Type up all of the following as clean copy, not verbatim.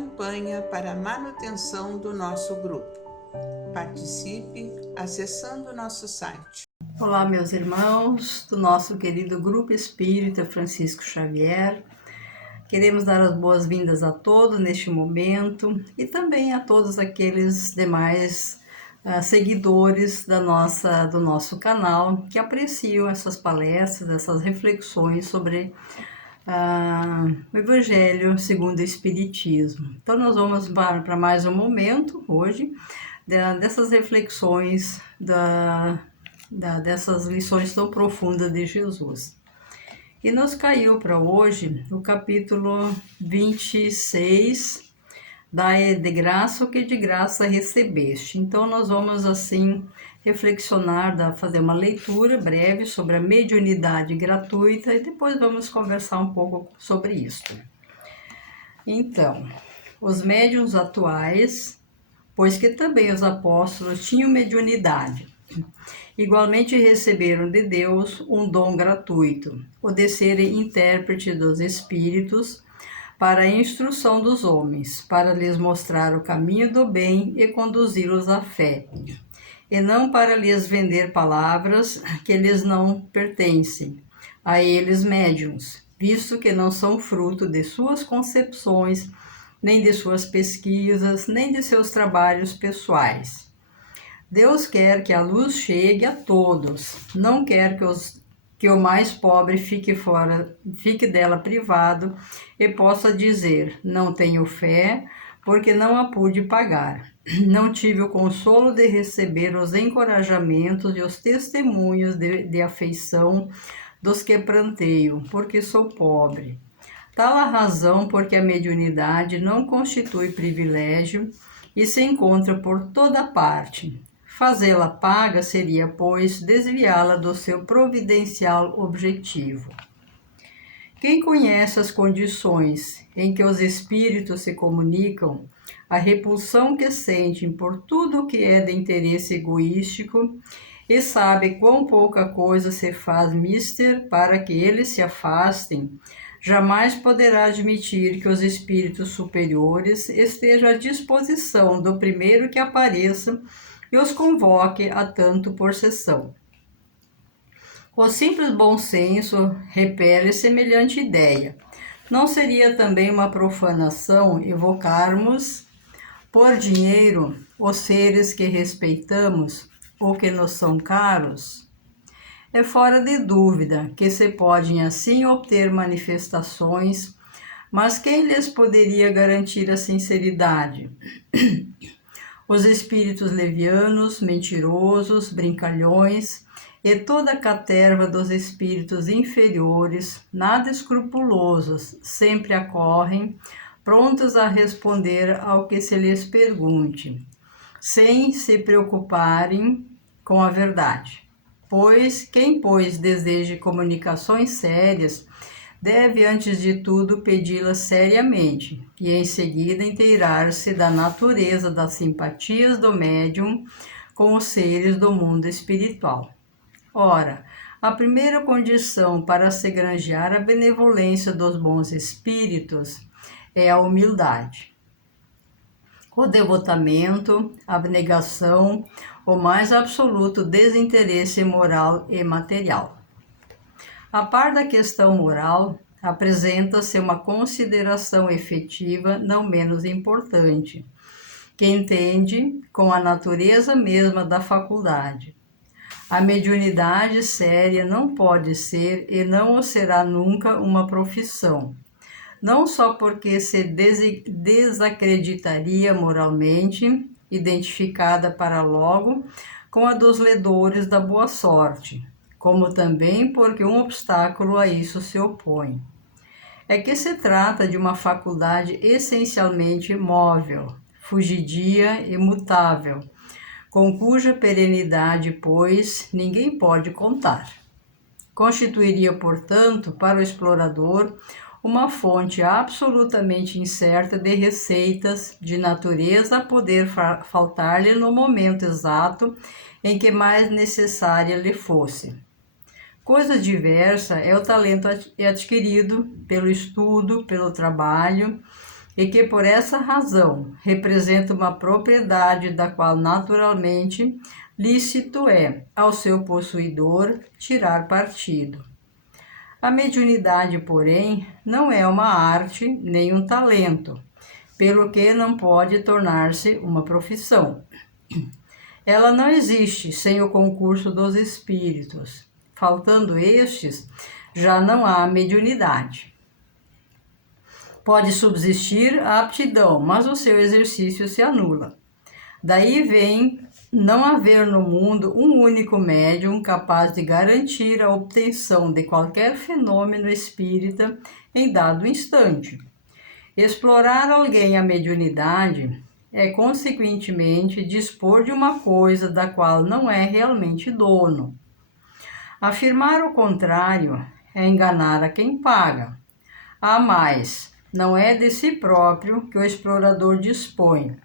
campanha para a manutenção do nosso grupo. Participe acessando nosso site. Olá, meus irmãos do nosso querido Grupo Espírita Francisco Xavier. Queremos dar as boas-vindas a todos neste momento e também a todos aqueles demais seguidores do nosso canal que apreciam essas palestras, essas reflexões sobre o Evangelho segundo o Espiritismo. Então nós vamos para mais um momento hoje dessas reflexões dessas lições tão profundas de Jesus. E nos caiu para hoje o capítulo 26, dai de graça o que de graça recebeste. Então nós vamos assim reflexionar, fazer uma leitura breve sobre a mediunidade gratuita e depois vamos conversar um pouco sobre isso. Então, os médiuns atuais, pois que também os apóstolos tinham mediunidade, igualmente receberam de Deus um dom gratuito, o de serem intérpretes dos Espíritos para a instrução dos homens, para lhes mostrar o caminho do bem e conduzi-los à fé, e não para lhes vender palavras que lhes não pertencem, a eles médiuns, visto que não são fruto de suas concepções, nem de suas pesquisas, nem de seus trabalhos pessoais. Deus quer que a luz chegue a todos, não quer que o mais pobre fique dela privado e possa dizer, não tenho fé, porque não a pude pagar. Não tive o consolo de receber os encorajamentos e os testemunhos de afeição dos que pranteio, porque sou pobre. Tal a razão porque a mediunidade não constitui privilégio e se encontra por toda parte. Fazê-la paga seria, pois, desviá-la do seu providencial objetivo. Quem conhece as condições em que os espíritos se comunicam, a repulsão que sentem por tudo o que é de interesse egoístico, e sabe quão pouca coisa se faz mister para que eles se afastem, jamais poderá admitir que os espíritos superiores estejam à disposição do primeiro que apareça e os convoque a tanto por sessão. O simples bom senso repele semelhante ideia. Não seria também uma profanação evocarmos por dinheiro os seres que respeitamos ou que nos são caros? É fora de dúvida que se podem assim obter manifestações, mas quem lhes poderia garantir a sinceridade? Os espíritos levianos, mentirosos, brincalhões e toda a caterva dos espíritos inferiores, nada escrupulosos, sempre acorrem, prontos a responder ao que se lhes pergunte, sem se preocuparem com a verdade. Pois quem, deseje comunicações sérias, deve, antes de tudo, pedi-las seriamente e, em seguida, inteirar-se da natureza das simpatias do médium com os seres do mundo espiritual. Ora, a primeira condição para se granjear a benevolência dos bons espíritos é a humildade. O devotamento, a abnegação, o mais absoluto desinteresse moral e material. A par da questão moral, apresenta-se uma consideração efetiva não menos importante, que entende com a natureza mesma da faculdade. A mediunidade séria não pode ser e não o será nunca uma profissão, não só porque se desacreditaria moralmente, identificada para logo com a dos ledores da boa sorte, como também porque um obstáculo a isso se opõe. É que se trata de uma faculdade essencialmente móvel, fugidia e mutável, com cuja perenidade, pois, ninguém pode contar. Constituiria, portanto, para o explorador uma fonte absolutamente incerta de receitas de natureza a poder faltar-lhe no momento exato em que mais necessária lhe fosse. Coisa diversa é o talento adquirido pelo estudo, pelo trabalho e que por essa razão representa uma propriedade da qual naturalmente lícito é ao seu possuidor tirar partido. A mediunidade, porém, não é uma arte nem um talento, pelo que não pode tornar-se uma profissão. Ela não existe sem o concurso dos espíritos. Faltando estes, já não há mediunidade. Pode subsistir a aptidão, mas o seu exercício se anula. Daí vem não haver no mundo um único médium capaz de garantir a obtenção de qualquer fenômeno espírita em dado instante. Explorar alguém a mediunidade é, consequentemente, dispor de uma coisa da qual não é realmente dono. Afirmar o contrário é enganar a quem paga. Há mais, não é de si próprio que o explorador dispõe,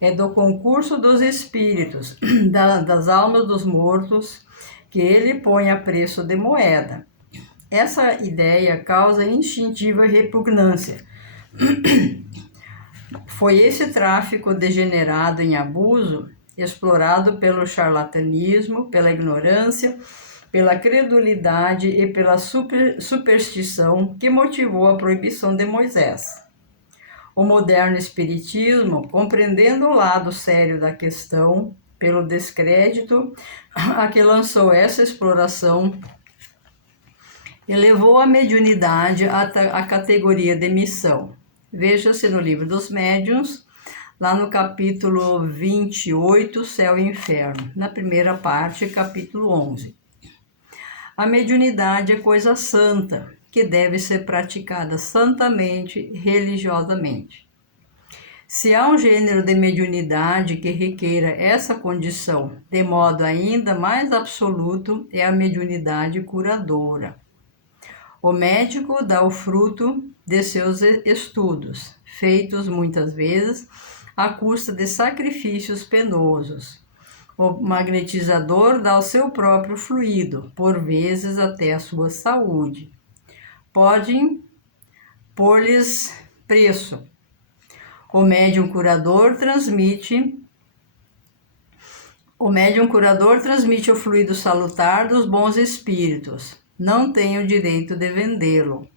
é do concurso dos espíritos, das almas dos mortos, que ele põe a preço de moeda. Essa ideia causa instintiva repugnância. Foi esse tráfico degenerado em abuso, explorado pelo charlatanismo, pela ignorância, pela credulidade e pela superstição, que motivou a proibição de Moisés. O moderno espiritismo, compreendendo o lado sério da questão, pelo descrédito a que lançou essa exploração, elevou a mediunidade à categoria de missão. Veja-se no Livro dos Médiuns, lá no capítulo 28, Céu e Inferno, na primeira parte, capítulo 11. A mediunidade é coisa santa, que deve ser praticada santamente, religiosamente. Se há um gênero de mediunidade que requeira essa condição de modo ainda mais absoluto, é a mediunidade curadora. O médico dá o fruto de seus estudos, feitos muitas vezes à custa de sacrifícios penosos. O magnetizador dá o seu próprio fluido, por vezes até a sua saúde. Podem pôr-lhes preço. O médium curador transmite o fluido salutar dos bons espíritos. Não tem o direito de vendê-lo.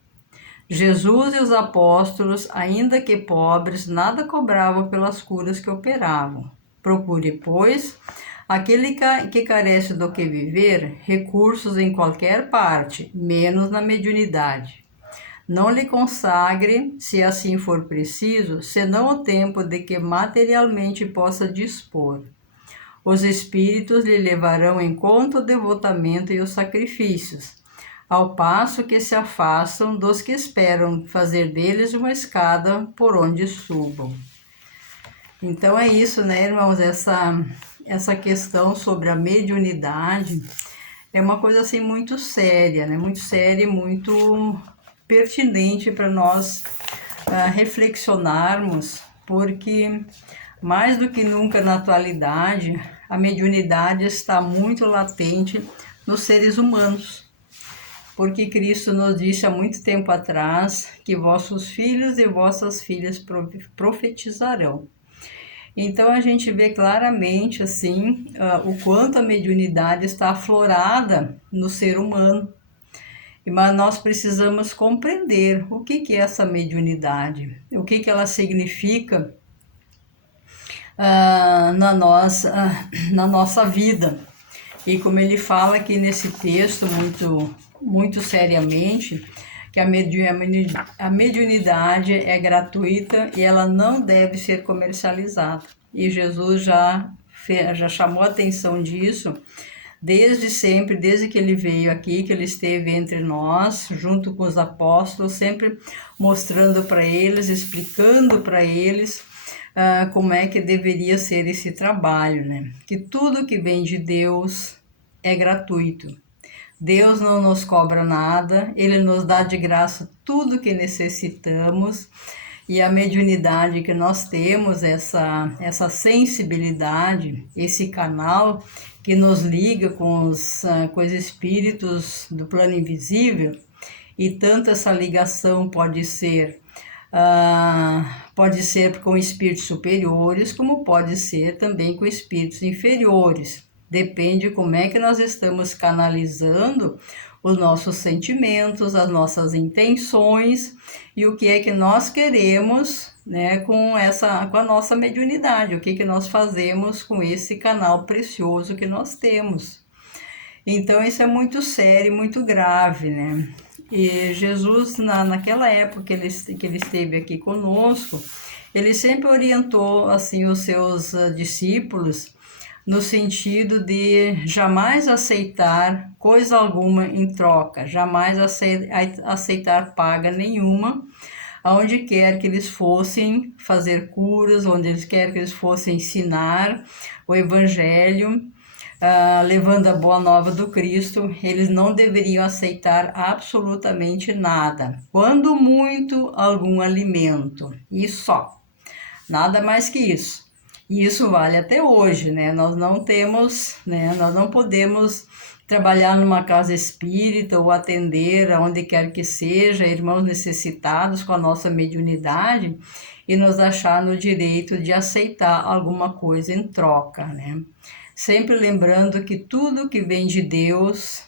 Jesus e os apóstolos, ainda que pobres, nada cobravam pelas curas que operavam. Procure, pois, aquele que carece do que viver, recursos em qualquer parte, menos na mediunidade. Não lhe consagre, se assim for preciso, senão o tempo de que materialmente possa dispor. Os espíritos lhe levarão em conta o devotamento e os sacrifícios, ao passo que se afastam dos que esperam fazer deles uma escada por onde subam. Então é isso, né, irmãos? Essa questão sobre a mediunidade é uma coisa assim muito séria, né? Muito séria e muito pertinente para nós reflexionarmos, porque mais do que nunca na atualidade, a mediunidade está muito latente nos seres humanos. Porque Cristo nos disse há muito tempo atrás que vossos filhos e vossas filhas profetizarão. Então a gente vê claramente assim o quanto a mediunidade está aflorada no ser humano. Mas nós precisamos compreender o que é essa mediunidade, o que ela significa na nossa vida. E como ele fala aqui nesse texto muito seriamente, que a mediunidade é gratuita e ela não deve ser comercializada. E Jesus já chamou a atenção disso desde sempre, desde que ele veio aqui, que ele esteve entre nós, junto com os apóstolos, sempre mostrando para eles, explicando para eles como é que deveria ser esse trabalho, né? Que tudo que vem de Deus é gratuito. Deus não nos cobra nada, Ele nos dá de graça tudo que necessitamos, e a mediunidade que nós temos, essa sensibilidade, esse canal que nos liga com os espíritos do plano invisível, e tanto essa ligação pode ser Pode ser com espíritos superiores, como pode ser também com espíritos inferiores. Depende como é que nós estamos canalizando os nossos sentimentos, as nossas intenções e o que é que nós queremos, né, com a nossa mediunidade, o que nós fazemos com esse canal precioso que nós temos. Então isso é muito sério, muito grave, né? E Jesus, naquela época que ele esteve aqui conosco, ele sempre orientou assim os seus discípulos no sentido de jamais aceitar coisa alguma em troca, jamais aceitar paga nenhuma, aonde quer que eles fossem fazer curas, onde eles quer que eles fossem ensinar o Evangelho, levando a boa nova do Cristo, eles não deveriam aceitar absolutamente nada, quando muito algum alimento, e só, nada mais que isso. E isso vale até hoje, né? Nós não temos, né? Nós não podemos trabalhar numa casa espírita ou atender aonde quer que seja, irmãos necessitados com a nossa mediunidade e nos achar no direito de aceitar alguma coisa em troca, né? Sempre lembrando que tudo que vem de Deus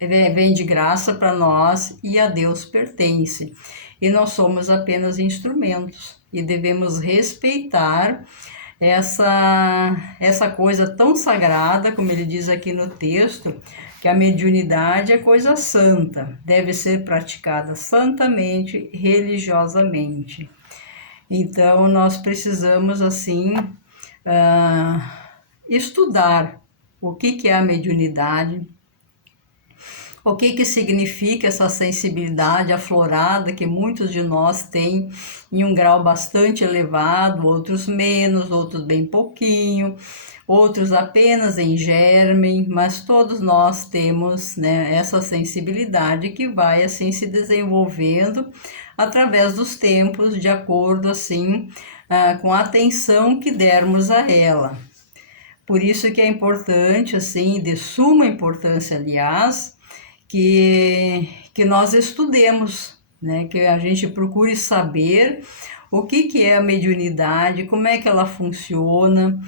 vem de graça para nós e a Deus pertence. E nós somos apenas instrumentos e devemos respeitar essa coisa tão sagrada, como ele diz aqui no texto, que a mediunidade é coisa santa, deve ser praticada santamente, religiosamente. Então, nós precisamos, assim, estudar o que é a mediunidade, o que significa essa sensibilidade aflorada que muitos de nós têm em um grau bastante elevado, outros menos, outros bem pouquinho, outros apenas em germe, mas todos nós temos, né, essa sensibilidade que vai assim se desenvolvendo através dos tempos, de acordo assim com a atenção que dermos a ela. Por isso que é importante, assim, de suma importância, aliás, que nós estudemos, né? Que a gente procure saber o que é a mediunidade, como é que ela funciona,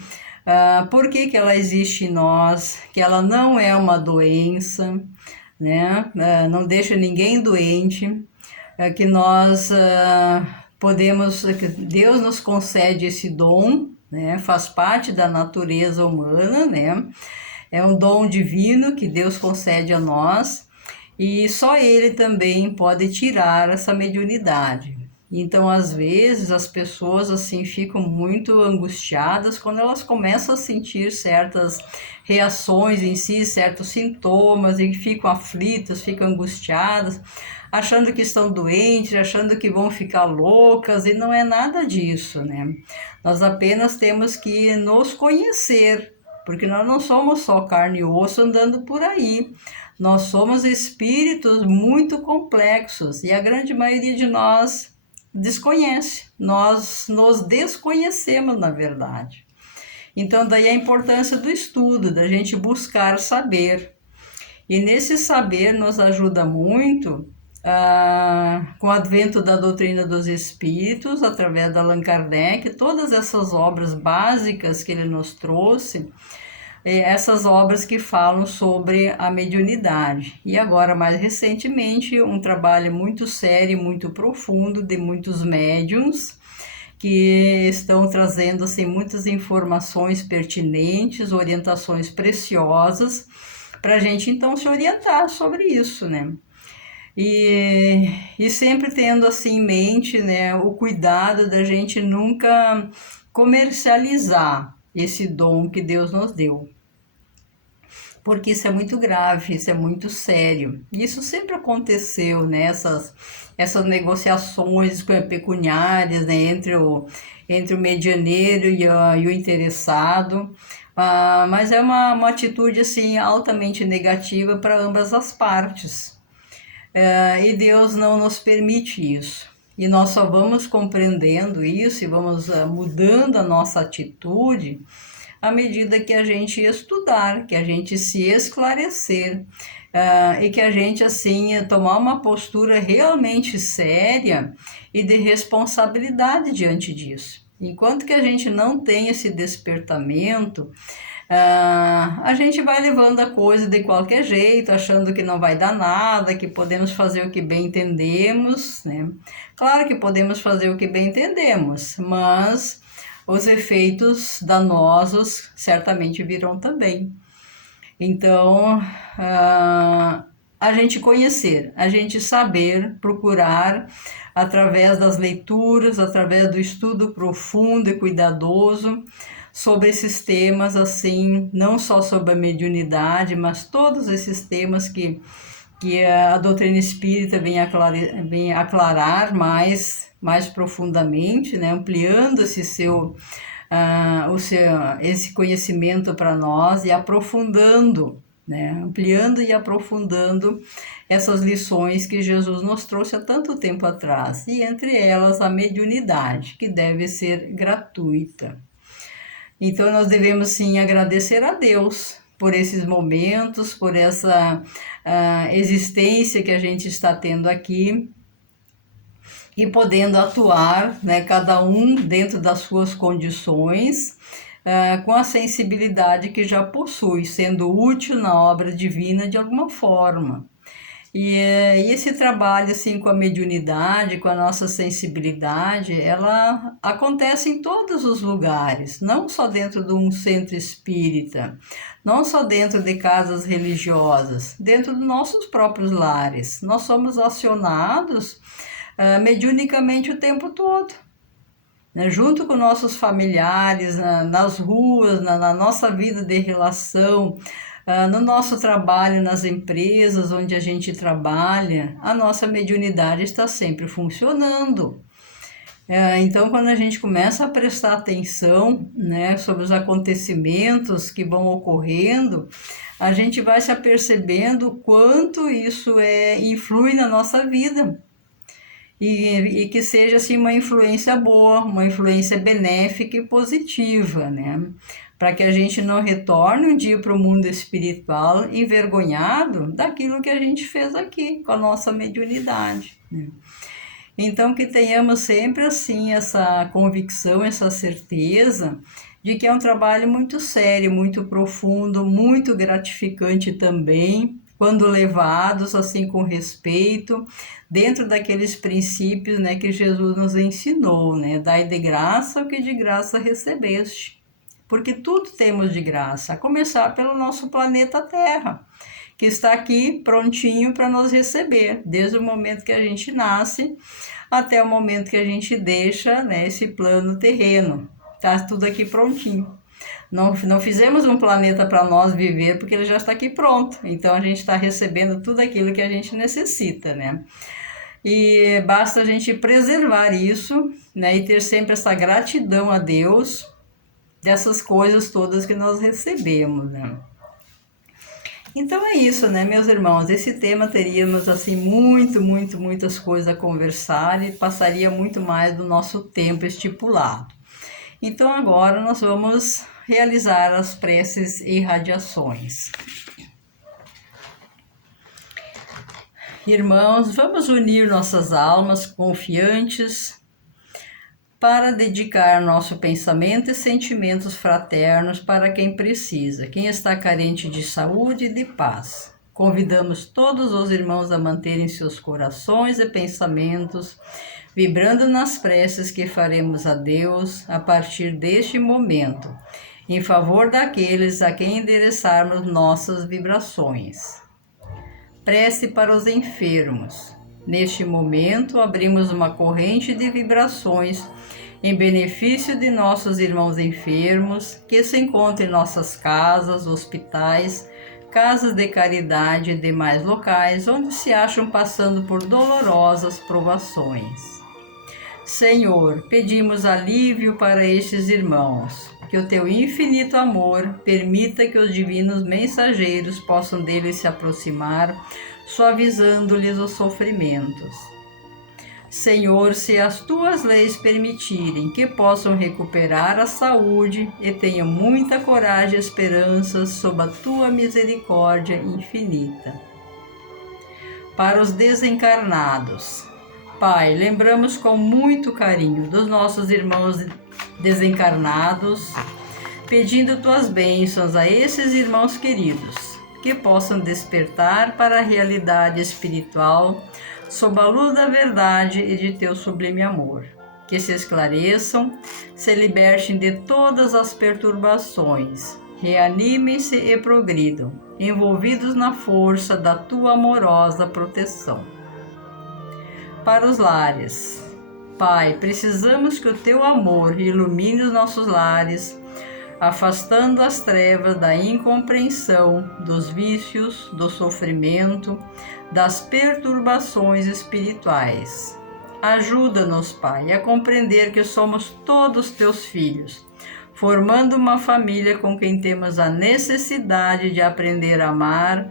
por que ela existe em nós, que ela não é uma doença, né? Não deixa ninguém doente, que nós podemos, que Deus nos concede esse dom, né? Faz parte da natureza humana, né? É um dom divino que Deus concede a nós e só Ele também pode tirar essa mediunidade. Então, às vezes, as pessoas assim ficam muito angustiadas quando elas começam a sentir certas reações em si, certos sintomas, e ficam aflitas, ficam angustiadas, achando que estão doentes, achando que vão ficar loucas, e não é nada disso, né? Nós apenas temos que nos conhecer, porque nós não somos só carne e osso andando por aí. Nós somos espíritos muito complexos e a grande maioria de nós desconhece. Nós nos desconhecemos, na verdade. Então, daí a importância do estudo, da gente buscar saber. E nesse saber nos ajuda muito com o advento da doutrina dos espíritos, através de Allan Kardec, todas essas obras básicas que ele nos trouxe, essas obras que falam sobre a mediunidade. E agora, mais recentemente, um trabalho muito sério, muito profundo, de muitos médiuns, que estão trazendo assim, muitas informações pertinentes, orientações preciosas, para a gente então se orientar sobre isso, né? E sempre tendo assim em mente, né, o cuidado da gente nunca comercializar esse dom que Deus nos deu. Porque isso é muito grave, isso é muito sério. Isso sempre aconteceu, né? Essas negociações pecuniárias, né? entre o medianeiro e o interessado. Mas é uma atitude assim, altamente negativa para ambas as partes. E Deus não nos permite isso. E nós só vamos compreendendo isso e vamos mudando a nossa atitude à medida que a gente estudar, que a gente se esclarecer, e que a gente, assim, tomar uma postura realmente séria e de responsabilidade diante disso. Enquanto que a gente não tem esse despertamento, a gente vai levando a coisa de qualquer jeito, achando que não vai dar nada, que podemos fazer o que bem entendemos, né? Claro que podemos fazer o que bem entendemos, mas os efeitos danosos certamente virão também. Então, a gente conhecer, a gente saber, procurar, através das leituras, através do estudo profundo e cuidadoso, sobre esses temas, assim, não só sobre a mediunidade, mas todos esses temas que a doutrina espírita vem aclarar mais profundamente, né? Ampliando esse conhecimento para nós e aprofundando, né? Ampliando e aprofundando essas lições que Jesus nos trouxe há tanto tempo atrás, e entre elas a mediunidade, que deve ser gratuita. Então, nós devemos, sim, agradecer a Deus por esses momentos, por essa existência que a gente está tendo aqui e podendo atuar, né, cada um dentro das suas condições, com a sensibilidade que já possui, sendo útil na obra divina de alguma forma. E esse trabalho, assim, com a mediunidade, com a nossa sensibilidade, ela acontece em todos os lugares, não só dentro de um centro espírita, não só dentro de casas religiosas, dentro dos nossos próprios lares. Nós somos acionados mediunicamente o tempo todo, né? Junto com nossos familiares, nas ruas, na nossa vida de relação, no nosso trabalho, nas empresas onde a gente trabalha, a nossa mediunidade está sempre funcionando. Então, quando a gente começa a prestar atenção, né, sobre os acontecimentos que vão ocorrendo, a gente vai se apercebendo o quanto isso influi na nossa vida. E que seja, assim, uma influência boa, uma influência benéfica e positiva, né? Para que a gente não retorne um dia para o mundo espiritual envergonhado daquilo que a gente fez aqui com a nossa mediunidade, né? Então, que tenhamos sempre, assim, essa convicção, essa certeza de que é um trabalho muito sério, muito profundo, muito gratificante também, quando levados, assim, com respeito, dentro daqueles princípios, né, que Jesus nos ensinou, né? Dai de graça o que de graça recebeste. Porque tudo temos de graça, a começar pelo nosso planeta Terra, que está aqui prontinho para nos receber, desde o momento que a gente nasce até o momento que a gente deixa, né, esse plano terreno. Está tudo aqui prontinho. Não fizemos um planeta para nós viver, porque ele já está aqui pronto. Então, a gente está recebendo tudo aquilo que a gente necessita, né? E basta a gente preservar isso, né, e ter sempre essa gratidão a Deus dessas coisas todas que nós recebemos, né? Então é isso, né, meus irmãos? Esse tema teríamos, assim, muitas coisas a conversar e passaria muito mais do nosso tempo estipulado. Então agora nós vamos realizar as preces e irradiações. Irmãos, vamos unir nossas almas confiantes para dedicar nosso pensamento e sentimentos fraternos para quem precisa, quem está carente de saúde e de paz. Convidamos todos os irmãos a manterem seus corações e pensamentos vibrando nas preces que faremos a Deus a partir deste momento, em favor daqueles a quem endereçarmos nossas vibrações. Prece para os enfermos. Neste momento, abrimos uma corrente de vibrações em benefício de nossos irmãos enfermos que se encontram em nossas casas, hospitais, casas de caridade e demais locais onde se acham passando por dolorosas provações. Senhor, pedimos alívio para estes irmãos, que o teu infinito amor permita que os divinos mensageiros possam deles se aproximar, suavizando-lhes os sofrimentos. Senhor, se as tuas leis permitirem que possam recuperar a saúde e tenham muita coragem e esperança sob a tua misericórdia infinita. Para os desencarnados. Pai, lembramos com muito carinho dos nossos irmãos desencarnados, pedindo tuas bênçãos a esses irmãos queridos, que possam despertar para a realidade espiritual sob a luz da verdade e de teu sublime amor. Que se esclareçam, se libertem de todas as perturbações, reanimem-se e progridam, envolvidos na força da tua amorosa proteção. Para os lares. Pai, precisamos que o teu amor ilumine os nossos lares, afastando as trevas da incompreensão, dos vícios, do sofrimento, das perturbações espirituais. Ajuda-nos, Pai, a compreender que somos todos teus filhos, formando uma família com quem temos a necessidade de aprender a amar,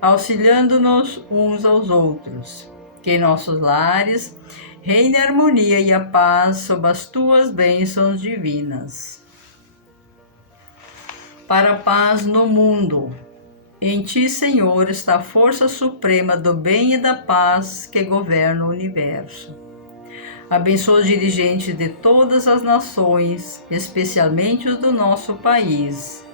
auxiliando-nos uns aos outros. Que em nossos lares reine a harmonia e a paz sob as tuas bênçãos divinas. Para a paz no mundo. Em ti, Senhor, está a força suprema do bem e da paz que governa o universo. Abençoa os dirigentes de todas as nações, especialmente os do nosso país,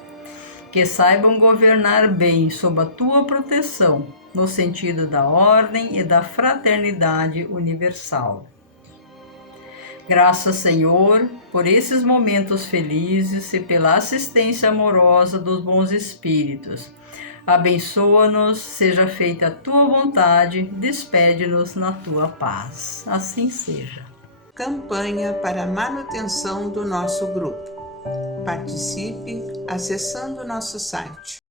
que saibam governar bem sob a tua proteção, no sentido da ordem e da fraternidade universal. Graças, Senhor, por esses momentos felizes e pela assistência amorosa dos bons espíritos. Abençoa-nos, seja feita a tua vontade, despede-nos na tua paz. Assim seja. Campanha para a manutenção do nosso grupo. Participe acessando nosso site